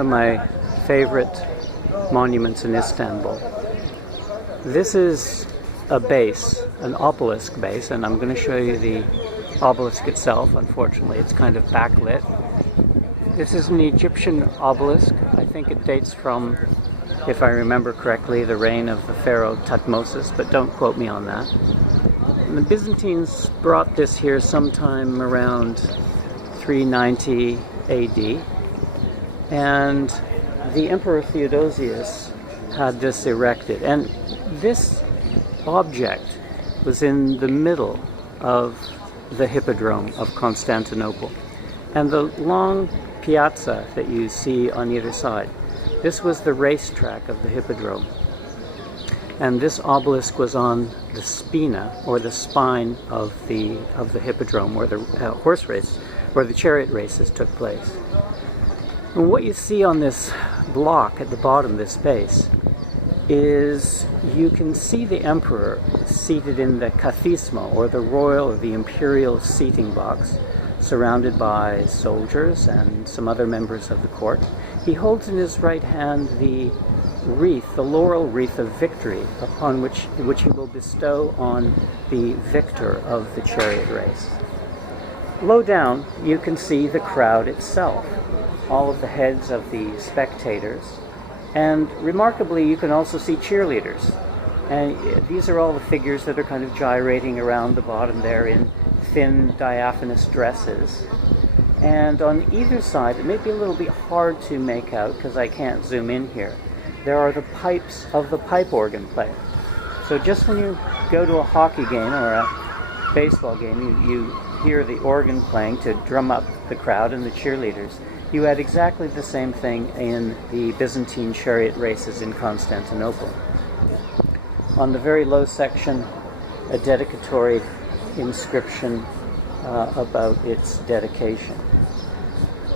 One of my favorite monuments in Istanbul. This is a base, an obelisk base, and I'm going to show you the obelisk itself. Unfortunately, it's kind of backlit. This is an Egyptian obelisk. I think it dates from, if I remember correctly, the reign of the pharaoh Thutmose, but don't quote me on that. And the Byzantines brought this here sometime around 390 AD. And the Emperor Theodosius had this erected. And this object was in the middle of the Hippodrome of Constantinople. And the long piazza that you see on either side, this was the racetrack of the Hippodrome. And this obelisk was on the spina, or the spine of the Hippodrome, where the horse race, where the chariot races took place. And what you see on this block at the bottom of this base is you can see the emperor seated in the kathisma, or the royal or the imperial seating box, surrounded by soldiers and some other members of the court. He holds in his right hand the wreath, the laurel wreath of victory, upon which he will bestow on the victor of the chariot race. Low down, you can see the crowd itself, all of the heads of the spectators, and remarkably you can also see cheerleaders, and these are all the figures that are kind of gyrating around the bottom there in thin diaphanous dresses. And on either side, it may be a little bit hard to make out because I can't zoom in here, there are the pipes of the pipe organ player. So just when you go to a hockey game or a baseball game, you hear the organ playing to drum up the crowd and the cheerleaders. You had exactly the same thing in the Byzantine chariot races in Constantinople. On the very low section, a dedicatory inscription about its dedication.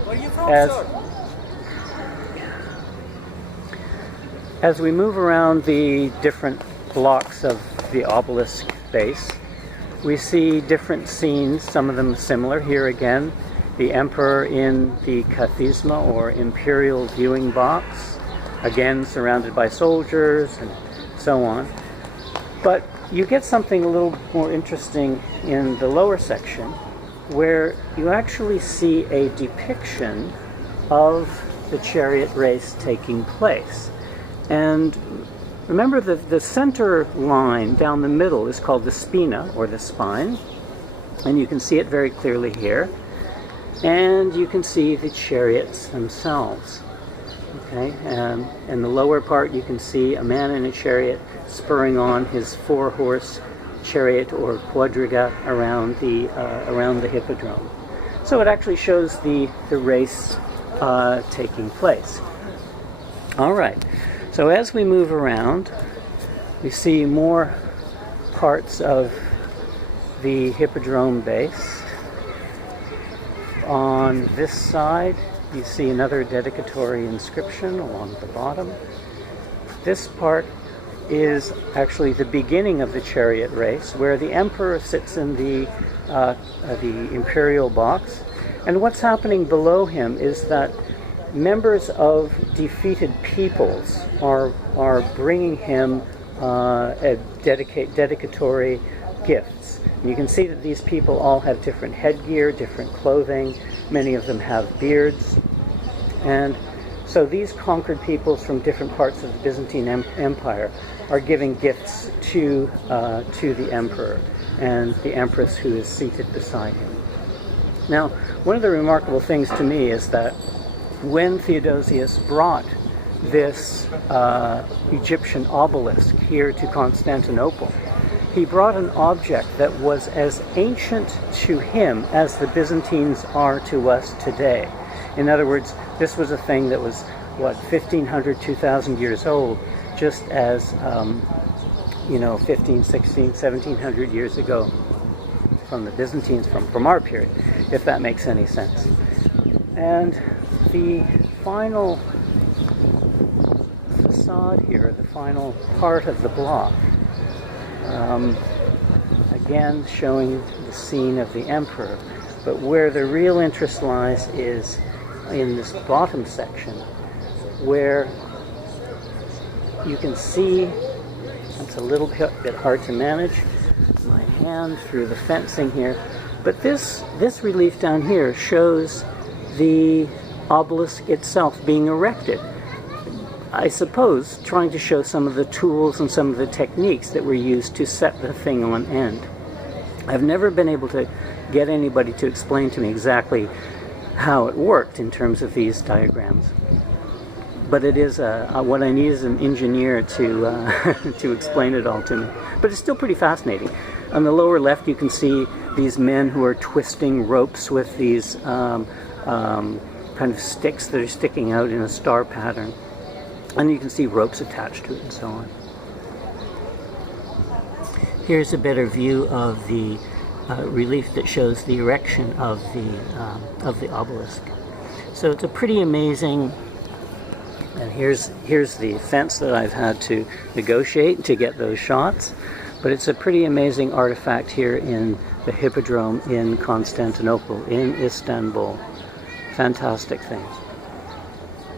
Where are you from, sir? As we move around the different blocks of the obelisk base, we see different scenes, some of them similar. Here again, the emperor in the kathisma, or imperial viewing box, again surrounded by soldiers and so on. But you get something a little more interesting in the lower section, where you actually see a depiction of the chariot race taking place. And remember that the center line down the middle is called the spina, or the spine, and you can see it very clearly here. And you can see the chariots themselves. Okay, and in the lower part you can see a man in a chariot spurring on his four-horse chariot or quadriga around the hippodrome. So it actually shows the race taking place. All right. So as we move around, we see more parts of the hippodrome base. On this side, you see another dedicatory inscription along the bottom. This part is actually the beginning of the chariot race, where the emperor sits in the imperial box. And what's happening below him is that members of defeated peoples are bringing him dedicatory gifts. And you can see that these people all have different headgear, different clothing. Many of them have beards. And so these conquered peoples from different parts of the Byzantine Empire are giving gifts to the emperor and the empress who is seated beside him. Now, one of the remarkable things to me is that when Theodosius brought this Egyptian obelisk here to Constantinople, he brought an object that was as ancient to him as the Byzantines are to us today. In other words, this was a thing that was, 1,500, 2,000 years old, just as, 15, 16, 1,700 years ago from the Byzantines, from our period, if that makes any sense. And the final facade here, the final part of the block, again showing the scene of the emperor, but where the real interest lies is in this bottom section, where you can see, it's a little bit hard to manage my hand through the fencing here, but this relief down here shows the obelisk itself being erected. I suppose trying to show some of the tools and some of the techniques that were used to set the thing on end. I've never been able to get anybody to explain to me exactly how it worked in terms of these diagrams. But it is what I need is an engineer to to explain it all to me. But it's still pretty fascinating. On the lower left, you can see these men who are twisting ropes with these kind of sticks that are sticking out in a star pattern, and you can see ropes attached to it and so on. Here's a better view of the relief that shows the erection of the obelisk. So it's a pretty amazing. And here's the fence that I've had to negotiate to get those shots. But it's a pretty amazing artifact here in the Hippodrome in Constantinople, in Istanbul. Fantastic things.